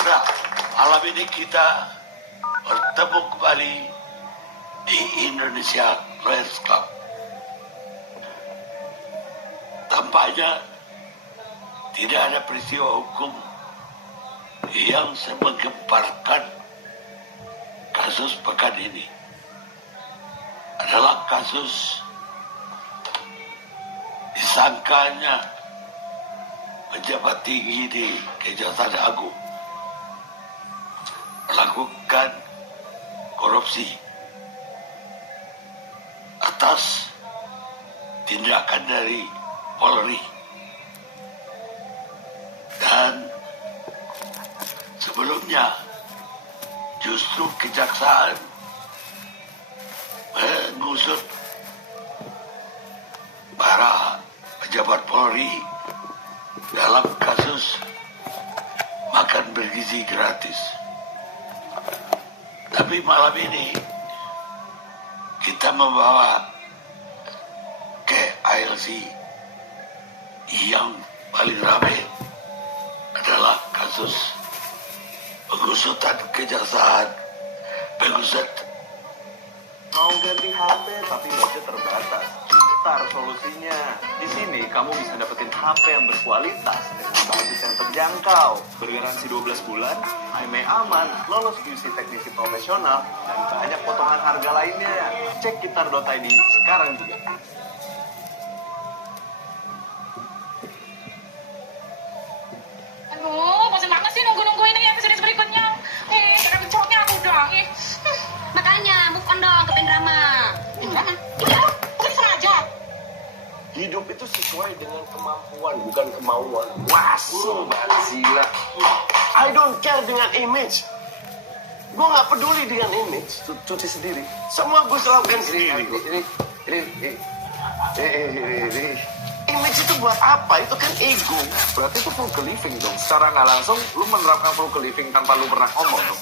Pemirsa, malam ini kita bertemu kembali di Indonesia Lions Club. Tampaknya tidak ada peristiwa hukum yang menggemparkan kasus pekan ini. Adalah kasus disangkanya pejabat tinggi di Kejaksaan Agung melakukan korupsi atas tindakan dari Polri, dan sebelumnya justru kejaksaan mengusut para pejabat Polri dalam kasus makan bergizi gratis. Tapi malam ini kita membawa ke ILC yang paling ramai adalah kasus pengusutan kejaksaan, pengusut. Mau ganti HP tapi budget terbatas. Ntar solusinya. Di sini kamu bisa dapetin HP yang berkualitas dengan budget yang terjangkau, bergaransi 12 bulan, IMEI aman, lolos QC teknisi profesional, dan banyak potongan harga lainnya. Cek kitar.id sekarang juga. Aduh, bosan banget sih nunggu-nunggu ini episode berikutnya. Karena cowoknya aku dong. Makanya move on dong ke drama. Drama? Iya, bukan sengaja. Hidup itu sesuai dengan kemampuan, bukan kemauan. Wasu banget gila. I don't care dengan image. Gue nggak peduli dengan image. Cuci sendiri. Semua gue lakukan sendiri. Ini. Image itu buat apa? Itu kan ego. Berarti itu frugal living dong. Secara nggak langsung, lu menerapkan frugal living tanpa lu pernah ngomong dong.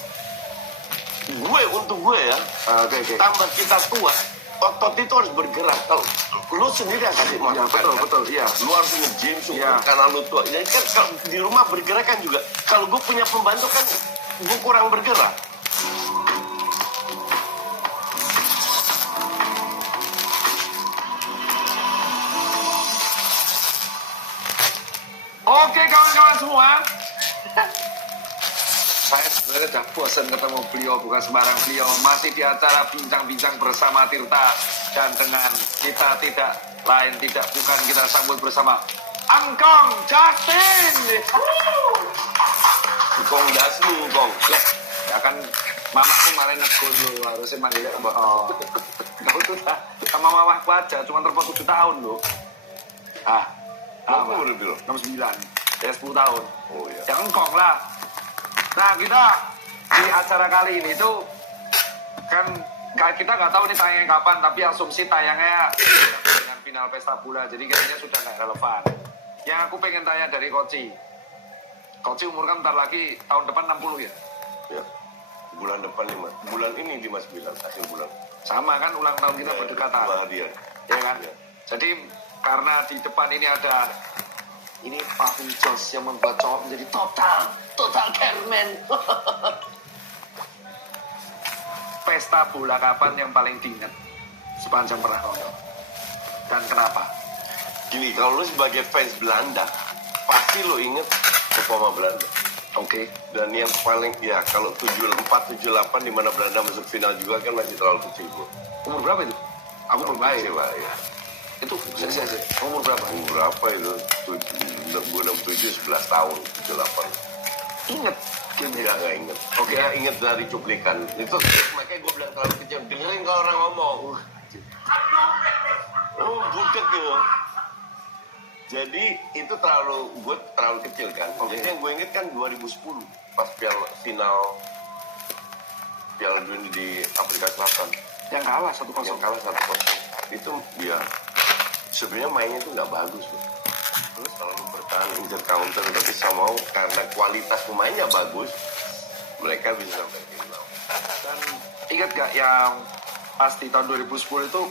Untuk gue ya, Oke. tambah kita tua, otot itu harus bergerak. Kalau lu sendiri akan Ya, melakukan, betul, iya. Lu harus nge-gym Iya. karena lu tua. Jadi kan kalau di rumah bergerak kan juga. Kalau gue punya pembantu kan gue kurang bergerak. Oke kawan-kawan semua. Saya sebenarnya udah bosan ketemu beliau, bukan sembarang beliau. Masih di acara bincang-bincang bersama Tirta. Dan dengan kita tidak lain tidak bukan kita sambut bersama Angkong Justin. Kong daslu, Kong. Ya kan mamaku kemarin ngegun lu, harusnya manggilnya Mbak. Oh. Kau tuh sama mamaku aja, cuma terpaut 7 tahun lu. Kamu udah bilang? 69, ya 10 tahun. Oh iya. Ya engkong lah. Nah kita di acara kali ini tuh kan kita nggak tahu ini tayangnya kapan, tapi asumsi tayangnya dengan final pesta bola, jadi kayaknya sudah nggak relevan. Yang aku pengen tanya dari Koci umur kan bentar lagi tahun depan 60 ya? Ya. Bulan depan 5. Bulan ini 59, akhir bulan. Sama kan ulang tahun kita berdekatan. Bahagia. Ya kan? Ya. Jadi karena di depan ini ada Pak Jos yang membuat cowok menjadi total careman. Pesta bola kapan yang paling diingat sepanjang pernah nonton? Dan kenapa? Gini, kalau lu sebagai fans Belanda, pasti lu inget Performa Belanda. Oke. Dan yang paling, ya kalau 74, 78 di mana Belanda masuk final juga kan masih terlalu kecil gue. Umur berapa itu? Aku belum baik. Kecil lah ya. Itu saya umur berapa? Umur berapa itu? 67, 11 tahun, 78. Ingat. Nggak inget. Oke, ya, inget dari cuplikan. Itu makanya gue bilang terlalu kecil. Dengerin kalau orang ngomong. Buket gitu. Jadi itu gue terlalu kecil kan. Jadi yang gue inget kan 2010 pas final Piala Dunia di Afrika Selatan. Yang kalah 1-0. Yang kalah 1-0. Itu ya sebenarnya mainnya itu nggak bagus loh. Terus kalau bertahan inter counter, tapi sama karena kualitas pemainnya bagus, mereka bisa sampai final. Dan ingat gak yang pas di tahun 2010 itu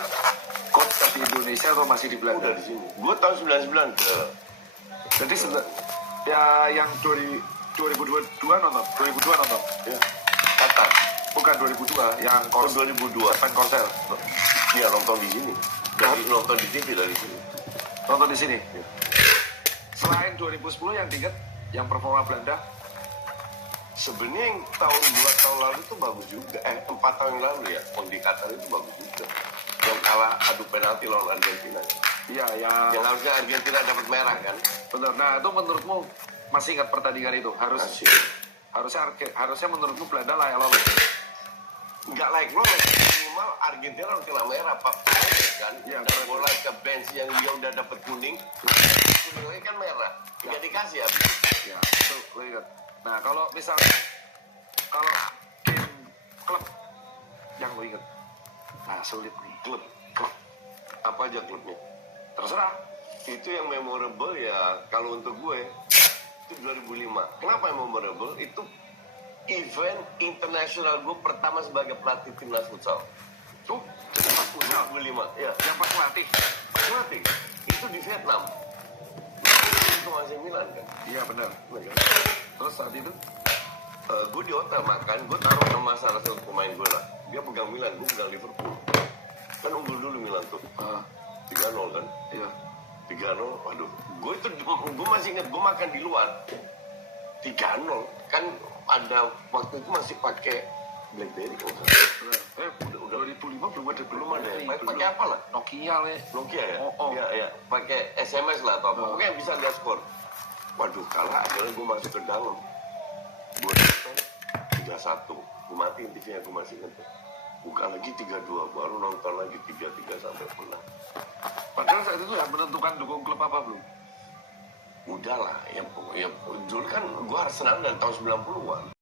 coach di Indonesia atau masih di Belanda? Udah di sini. Gue tahun 99 ke. Jadi ya yang 2022 nonton. 2002 nonton. Ya, Qatar. Bukan 2002 yang Tahun 2002. Japan Korsel. Dia nonton di sini. Dari nonton di TV dari sini. Nonton di sini. Selain 2010 yang diingat yang performa Belanda. Sebenarnya yang tahun 2 tahun lalu itu bagus juga. 4 tahun yang lalu ya. Di Qatar itu bagus juga. Yang kalah adu penalti lawan Argentina. Iya, Yang harusnya Argentina dapat merah kan. benar. Nah, itu menurutmu masih ingat pertandingan itu? Masih. Harusnya menurutmu Belanda layak lolos. Nggak like lolos. Minimal Argentina harus kena merah. Pak kan. Iya, Dan bola ke bench yang dia udah dapat kuning. Sebenarnya kan merah. Nggak dikasih habis. Ya, itu gue ingat. Nah, kalau misalnya tim klub yang gue ingat. Nah, sulit nih. Klub. Apa aja klubnya? Terserah. Itu yang memorable ya kalau untuk gue itu 2005. Kenapa yang memorable? Itu event internasional gue pertama sebagai pelatih timnas futsal. Tuh, pas futsal. 2005. Ya, Yang pas pelatih. pelatih. Itu di Vietnam. Itu masih Milan kan? Iya, benar. Bener kan? Terus saat itu? Gue di hotel makan, gue taruh nama salah satu pemain gue lah. Dia pegang Milan, gue pegang Liverpool. Kan unggul dulu Milan tuh. 3-0 kan? Iya. 3-0, waduh. Gue masih ingat, gue makan di luar. 3-0, kan ada waktu itu masih pakai BlackBerry kok. Udah 2005 belum ada. Pakai apa lah? Nokia le. Nokia ya? Oh. Iya. Pakai SMS lah atau apa. Pokoknya bisa lihat skor. Waduh, kalah akhirnya gue masuk ke dalam. Gue nonton 3-1. Gue matiin TV-nya, gue masih ingat. Buka lagi 3-2, baru nonton lagi 3-3 sampai menang. Padahal saat itu yang menentukan dukung klub apa belum? Udah lah, ya dulu kan gue Arsenal dari tahun 90-an.